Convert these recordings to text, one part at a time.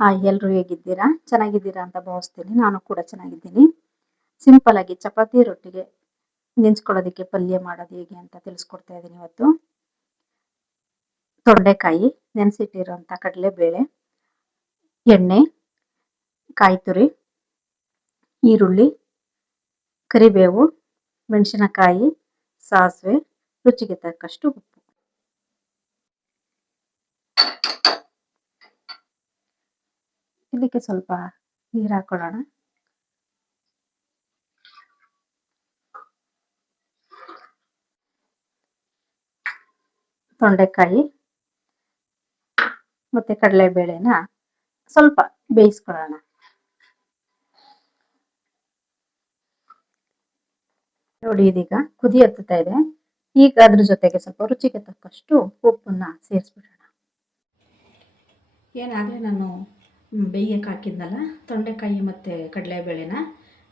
Hi, ಎಲ್ಲರೂ ಹೇಗಿದ್ದೀರಾ? ಚೆನ್ನಾಗಿದ್ದೀರಾ ಅಂತ ಭಾವಿಸ್ತೀನಿ. ನಾನು ಕೂಡ ಚೆನ್ನಾಗಿದ್ದೀನಿ. ಸಿಂಪಲ್ ಆಗಿ ಚಪಾತಿ ರೊಟ್ಟಿಗೆ ನೆಂಚ್ಕೊಳ್ಳೋದಕ್ಕೆ ಪಲ್ಯ ಮಾಡೋದು ಹೇಗೆ ಅಂತ ತಿಳಿಸ್ಕೊಡ್ತಾ ಇದ್ದೀನಿ ಇವತ್ತು. ತೊಂಡೆಕಾಯಿ, ನೆನೆಸಿಟ್ಟಿರೋಂಥ ಕಡಲೆಬೇಳೆ, ಎಣ್ಣೆ, ಕಾಯಿ ತುರಿ, ಈರುಳ್ಳಿ, ಕರಿಬೇವು, ಮೆಣಸಿನಕಾಯಿ, ಸಾಸಿವೆ, ರುಚಿಗೆ ತಕ್ಕಷ್ಟು ಉಪ್ಪು. ಇದಕ್ಕೆ ಸ್ವಲ್ಪ ನೀರು ಹಾಕೊಳ್ಳೋಣ. ತೊಂಡೆಕಾಯಿ ಮತ್ತೆ ಕಡಲೆಬೇಳೆನ ಸ್ವಲ್ಪ ಬೇಯಿಸ್ಕೊಳ್ಳೋಣ. ನೋಡಿ, ಇದೀಗ ಕುದಿ ಹತ್ತುತ್ತಾ ಇದೆ. ಈಗ ಅದ್ರ ಜೊತೆಗೆ ಸ್ವಲ್ಪ ರುಚಿಗೆ ತಕ್ಕಷ್ಟು ಉಪ್ಪನ್ನ ಸೇರಿಸ್ಬಿಡೋಣ. ಏನಾಗಲೇ ನಾನು ಬೇಯಕ್ಕೆ ಹಾಕಿದ್ನಲ್ಲ ತೊಂಡೆಕಾಯಿ ಮತ್ತು ಕಡಲೆಬೇಳೆನ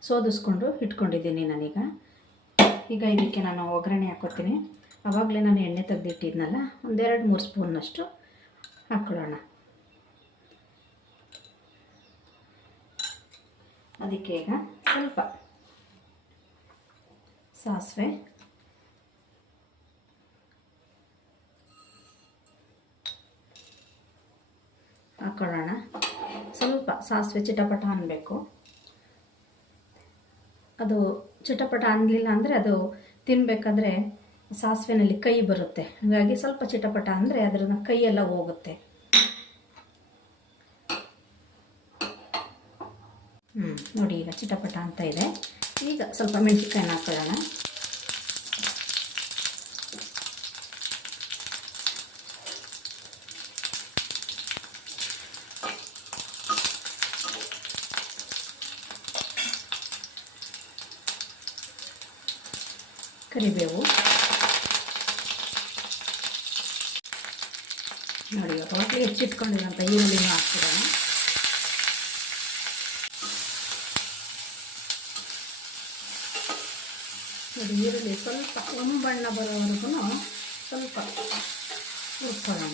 ಸೋದಿಸ್ಕೊಂಡು ಇಟ್ಕೊಂಡಿದ್ದೀನಿ ನಾನೀಗ. ಈಗ ಇದಕ್ಕೆ ನಾನು ಒಗ್ಗರಣೆ ಹಾಕೋತೀನಿ. ಆವಾಗಲೇ ನಾನು ಎಣ್ಣೆ ತೆಗೆದಿಟ್ಟಿದ್ನಲ್ಲ, 1-2-3 ಸ್ಪೂನ್ನಷ್ಟು ಹಾಕ್ಕೊಳ್ಳೋಣ. ಅದಕ್ಕೆ ಈಗ ಸ್ವಲ್ಪ ಸಾಸಿವೆ, ಹಾಕೊಳ್ಳೋಣ. ಸ್ವಲ್ಪ ಸಾಸಿವೆ ಚಿಟಪಟ ಅನ್ನಬೇಕು. ಅದು ಚಿಟಪಟ ಅನ್ನಲಿಲ್ಲ ಅಂದರೆ ಅದು ತಿನ್ನಬೇಕಾದ್ರೆ ಸಾಸಿವೆನಲ್ಲಿ ಕೈ ಬರುತ್ತೆ. ಹಾಗಾಗಿ ಸ್ವಲ್ಪ ಚಿಟಪಟ ಅಂದರೆ ಅದರ ಕೈಯೆಲ್ಲ ಹೋಗುತ್ತೆ. ನೋಡಿ, ಈಗ ಚಿಟಪಟ ಅಂತ ಇದೆ. ಈಗ ಸ್ವಲ್ಪ ಮೆಣಸಿನ್ಕಾಯಿನ ಹಾಕೊಳ್ಳೋಣ. ಕರಿಬೇವು ನೋಡಿ, ಹೊಟ್ಟೆ ಹೆಚ್ಚಿಟ್ಕೊಂಡಿರೋಂಥ ಈರುಳ್ಳಿನ ಹಾಕ್ತಿರೋಣ. ನೋಡಿ, ಈರುಳ್ಳಿ ಸ್ವಲ್ಪ ಬಣ್ಣ ಬರೋವರೆಗೂ ಸ್ವಲ್ಪ ಹುರ್ಕೊಳ್ಳೋಣ.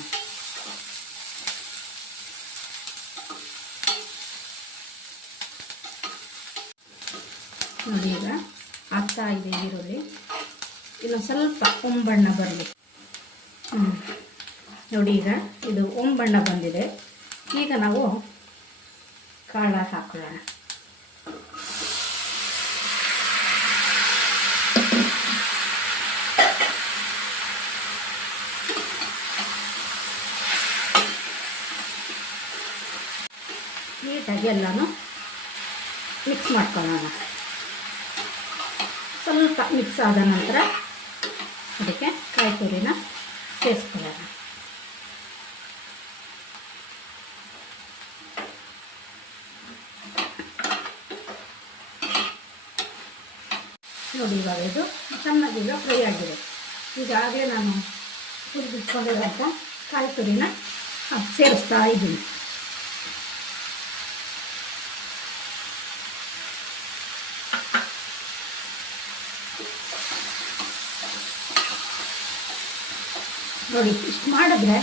ನೋಡಿ, ಈಗ ಆಗ್ತಾ ಇದೆ ಈರುಳ್ಳಿ. ಇನ್ನು ಸ್ವಲ್ಪ ಬಣ್ಣ ಬರಲಿ. ನೋಡಿ, ಈಗ ಇದು ಬಣ್ಣ ಬಂದಿದೆ. ಈಗ ನಾವು ಕಾಳು ಹಾಕೊಳ್ಳೋಣ. ನೀಟಾಗಿ ಎಲ್ಲನೂ ಮಿಕ್ಸ್ ಮಾಡ್ಕೊಳ್ಳೋಣ. ಸ್ವಲ್ಪ ಮಿಕ್ಸ್ ಆದ ನಂತರ ಅದಕ್ಕೆ ಕಾಯಿ ತುರಿನ ಸೇರಿಸ್ಕೊಳ್ಳೋಣ. ನೋಡಿ, ಇವಾಗ ಇದು ಚೆನ್ನಾಗಿ ಫ್ರೈ ಆಗಿದೆ. ಈಗಾಗಲೇ ನಾನು ಹುರಿದಿಟ್ಕೊಂಡಿರೋಂಥ ಕಾಯಿ ತುರಿನ ಸೇರಿಸ್ತಾ ಇದ್ದೀನಿ. ನೋಡಿ, ಇಷ್ಟು ಮಾಡಿದ್ರೆ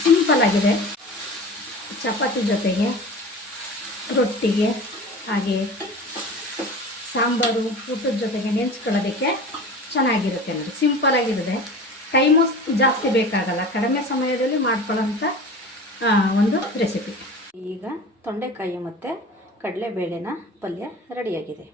ಸಿಂಪಲ್ ಆಗಿದೆ. ಚಪಾತಿ ಜೊತೆಗೆ, ರೊಟ್ಟಿಗೆ, ಹಾಗೆ ಸಾಂಬಾರು ಊಟದ ಜೊತೆಗೆ ನೆಂಚ್ಕೊಳ್ಳೋದಕ್ಕೆ ಚೆನ್ನಾಗಿರುತ್ತೆ. ನೋಡಿ, ಸಿಂಪಲ್ ಆಗಿರುತ್ತೆ. ಟೈಮು ಜಾಸ್ತಿ ಬೇಕಾಗಲ್ಲ. ಕಡಿಮೆ ಸಮಯದಲ್ಲಿ ಮಾಡ್ಕೊಳ್ಳೋಂಥ ಒಂದು ರೆಸಿಪಿ. ಈಗ ತೊಂಡೆಕಾಯಿ ಮತ್ತು ಕಡಲೆಬೇಳೆನ ಪಲ್ಯ ರೆಡಿಯಾಗಿದೆ.